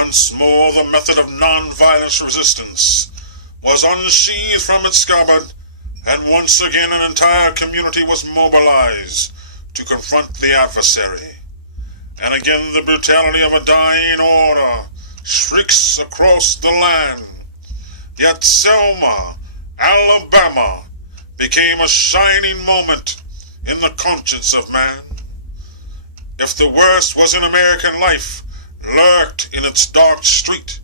Once more the method of non-violent resistance was unsheathed from its scabbard, and once again an entire community was mobilized to confront the adversary. And again the brutality of a dying order shrieks across the land. Yet Selma, Alabama, became a shining moment in the conscience of man. If the worst was in American life lurked in its dark street,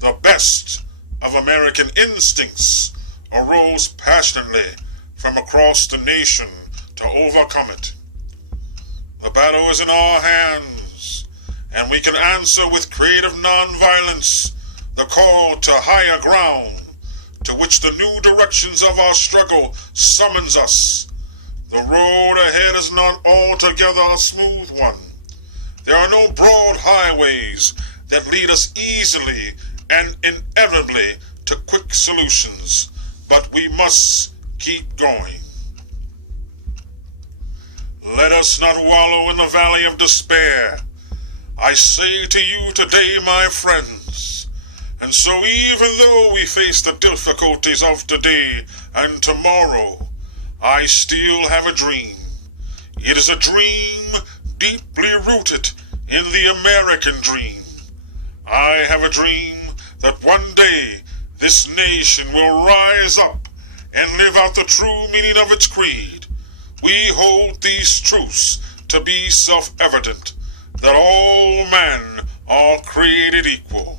the best of American instincts arose passionately from across the nation to overcome it. The battle is in our hands, and we can answer with creative nonviolence the call to higher ground, to which the new directions of our struggle summons us. The road ahead is not altogether a smooth one. There are no broad highways that lead us easily and inevitably to quick solutions, but we must keep going. Let us not wallow in the valley of despair. I say to you today, my friends, and so even though we face the difficulties of today and tomorrow, I still have a dream. It is a dream deeply rooted in the American dream. I have a dream that one day this nation will rise up and live out the true meaning of its creed. We hold these truths to be self-evident, that all men are created equal.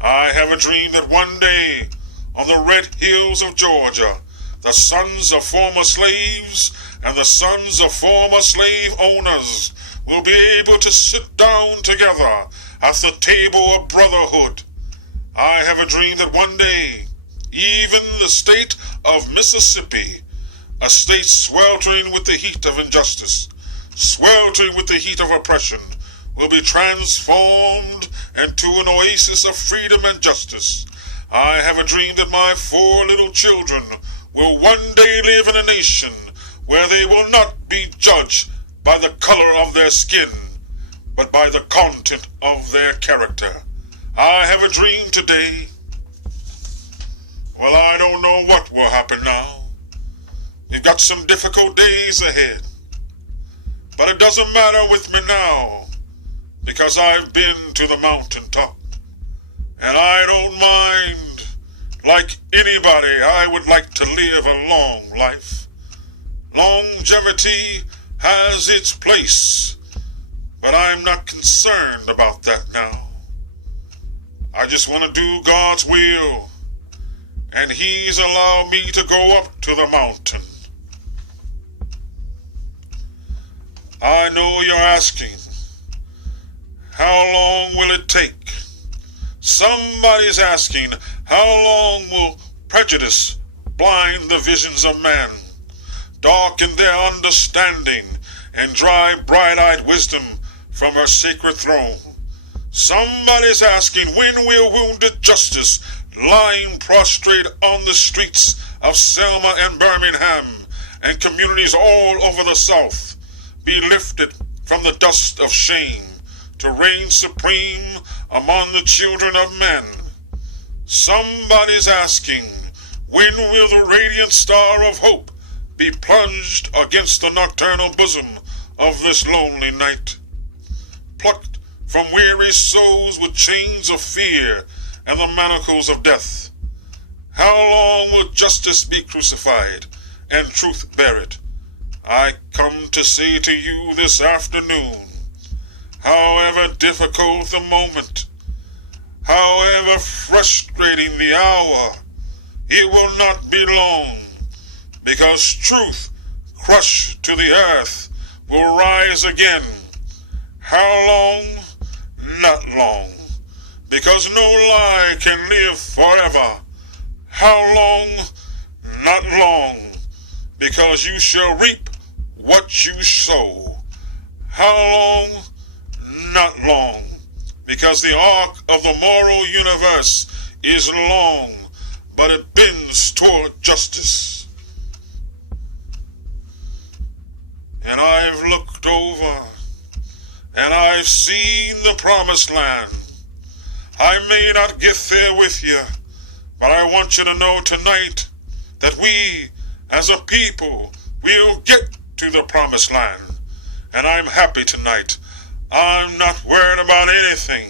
I have a dream that one day, on the red hills of Georgia, the sons of former slaves and the sons of former slave owners will be able to sit down together at the table of brotherhood. I have a dream that one day, even the state of Mississippi, a state sweltering with the heat of injustice, sweltering with the heat of oppression, will be transformed into an oasis of freedom and justice. I have a dream that my 4 little children will one day live in a nation where they will not be judged by the color of their skin, but by the content of their character. I have a dream today. Well, I don't know what will happen now. We've got some difficult days ahead. But it doesn't matter with me now, because I've been to the mountaintop. And I don't mind. Like anybody, I would like to live a long life. Longevity has its place, but I'm not concerned about that now. I just want to do God's will, and He's allowed me to go up to the mountain. I know you're asking, how long will it take? Somebody's asking, how long will prejudice blind the visions of man, darken their understanding, and drive bright-eyed wisdom from her sacred throne? Somebody's asking, when will wounded justice, lying prostrate on the streets of Selma and Birmingham and communities all over the South, be lifted from the dust of shame to reign supreme among the children of men? Somebody's asking, when will the radiant star of hope be plunged against the nocturnal bosom of this lonely night? Plucked from weary souls with chains of fear and the manacles of death. How long will justice be crucified and truth buried? I come to say to you this afternoon, however difficult the moment, however frustrating the hour, it will not be long, because truth crushed to the earth will rise again. How long? Not long, because no lie can live forever. How long? Not long, because you shall reap what you sow. How long? Not long, because the arc of the moral universe is long, but it bends toward justice. And I've looked over, and I've seen the promised land. I may not get there with you, but I want you to know tonight that we, as a people, will get to the promised land. And I'm happy tonight. I'm not worried about anything.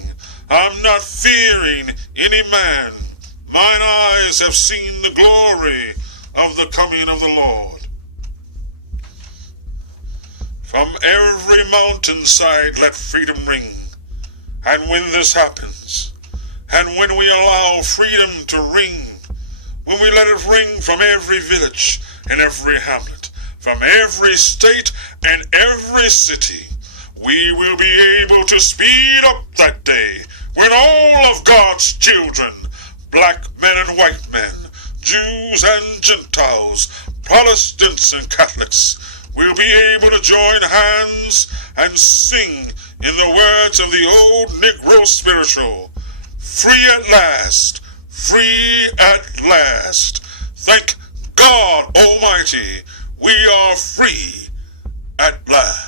I'm not fearing any man. Mine eyes have seen the glory of the coming of the Lord. From every mountainside let freedom ring. And when this happens, and when we allow freedom to ring, when we let it ring from every village and every hamlet, from every state and every city, we will be able to speed up that day when all of God's children, black men and white men, Jews and Gentiles, Protestants and Catholics, will be able to join hands and sing in the words of the old Negro spiritual, free at last, free at last. Thank God Almighty, we are free at last.